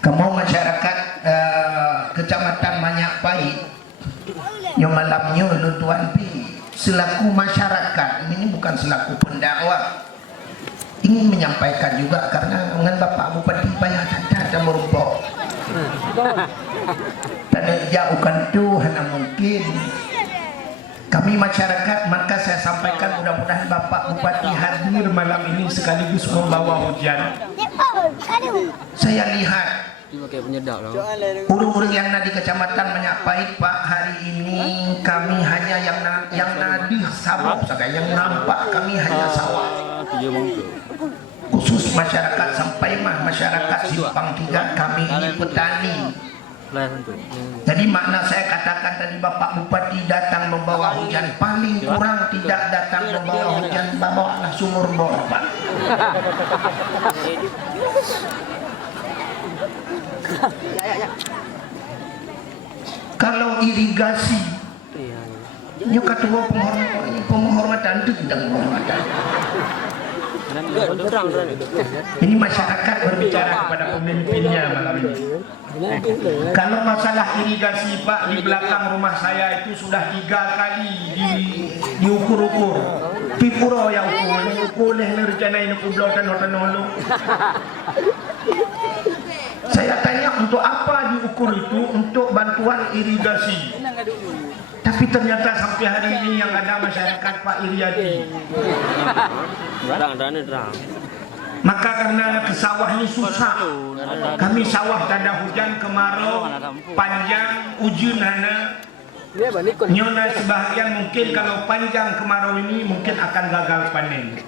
Kamu masyarakat Kecamatan Manyak Pahit, yang malamnya lu Tuan Pi, selaku masyarakat, ini bukan selaku pendakwa, ingin menyampaikan juga karena dengan Bapak Bupati banyak ada merumpok. Tanda jauhkan tu hanya mungkin kami masyarakat, maka saya sampaikan mudah-mudahan Bapak Bupati hadir malam ini sekaligus membawa hujan. Saya lihat urung-urung yang di Kecamatan Manyak Pahit, Pak, hari ini kami hanya yang nadi sawah saja, yang nampak kami hanya sawah. Khusus masyarakat sampai masyarakat Simpang 3, kami ini petani. Jadi makna saya katakan tadi Bapak Bupati datang membawa hujan, paling kurang tidak datang membawa hujan, bawalah sumur bor, Pak. Kalau irigasi, ini ketua penghormatan itu tidak penghormatan. Ini masyarakat berbicara kepada pemimpinnya malam ini. Kalau masalah irigasi, Pak, di belakang rumah saya itu sudah 3 kali diukur-ukur. Pipuro yang ukur rencana ini kublotan hotel. Saya tanya untuk apa diukur itu, untuk bantuan irigasi. Tapi ternyata sampai hari ini yang ada masyarakat Pak Iriati. Maka karena ke sawah ini susah. Kami sawah tanda hujan, kemarau, panjang, ujun hana. Nyona sebahagian mungkin kalau panjang kemarau ini mungkin akan gagal panen.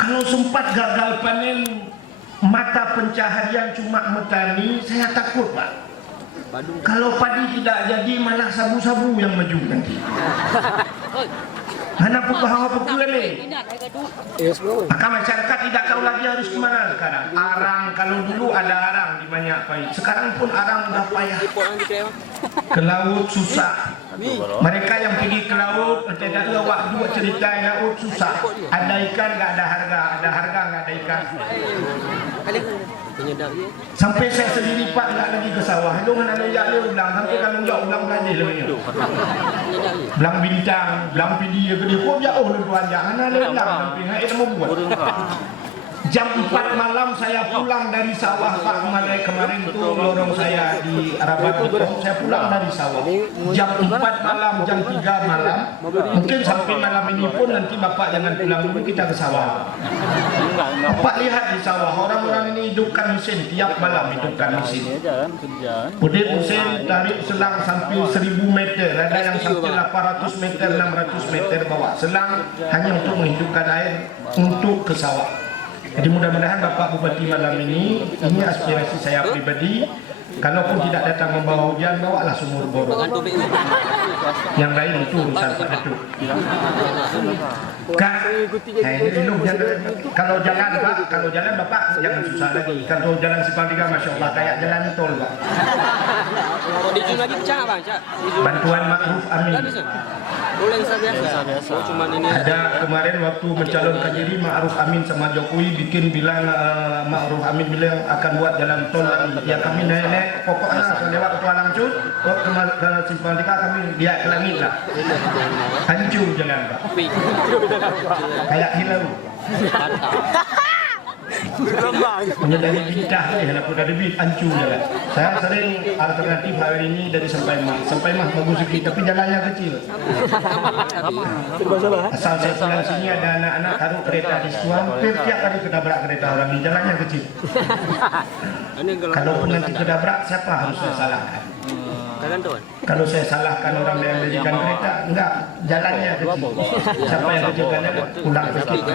Kalau sempat gagal panen, mata pencaharian cuma petani, saya takut, Pak. Kalau padi tidak jadi malah sabu-sabu yang maju nanti. Hana pukul hawa pukul le. Maka masyarakat tidak tahu lagi harus kemana sekarang. Arang, kalau dulu ada arang di Manyak Pahit, sekarang pun arang sudah payah. Ke laut susah. Mereka yang pergi ke laut, tidak ada waktu cerita laut susah. Ada ikan nggak ada harga, ada harga nggak ada ikan. Sampai saya sendiri, Pak, nggak lagi ke sawah. Lu mana lu ya lu bilang, sampai kalau jauh bilang berani lu ini. Belang bintang, belang pidi gede, kok jauh lu tuan jangan ada belang, sampai nggak itu mau buat. Jam 4 malam saya pulang dari sawah, Pak. Kemarin itu lorong saya di Arabat itu, saya pulang dari sawah. Jam 4 malam, jam 3 malam. Mungkin sampai malam ini pun nanti Bapak jangan pulang dulu, kita ke sawah. Bapak lihat di sawah, orang-orang ini hidupkan mesin, tiap malam hidupkan mesin. Putih mesin tarik selang sampai 1000 meter, ada yang sampai 800 meter, 600 meter bawa selang hanya untuk menghidupkan air untuk ke sawah. Jadi mudah-mudahan Bapak Bupati malam ini aspirasi saya pribadi. Kalaupun tidak datang membawa hujan, bawalah sumur bor. Yang lain itu urusan Pak Datuk. Kak, kalau jalan Pak, kalau jalan Bapak jangan susah lagi. Kalau jalan Simpang 3, Masya Allah, kayak jalan tol Pak. Bantuan Ma'ruf Amin. Ada kemarin waktu mencalonkan diri Ma'ruf Amin sama Jokowi bilang Ma'ruf Amin bilang akan buat jalan tol lagi. Ya kami naik pokoknya lewat Kuala Langcut ke Simpang 3 kami lihat ke langit lah. Hancur jalan Pak. Kayak hilau. Punya dari bintang ni, kalau dah debit hancur jalan. Saya sering alternatif hari ini dari Sampai Mah bagus sikit, tapi jalannya kecil. Asal saya pulang sini ada anak-anak taruh kereta di situ, hampir tiap kali ketabrak kereta orang ni, jalannya kecil. Kalau pun nanti ketabrak, siapa harus saya salahkan? Kalau saya salahkan orang yang menjadikan kereta, enggak, jalannya kecil. Siapa yang kecilkan pulang ke kita.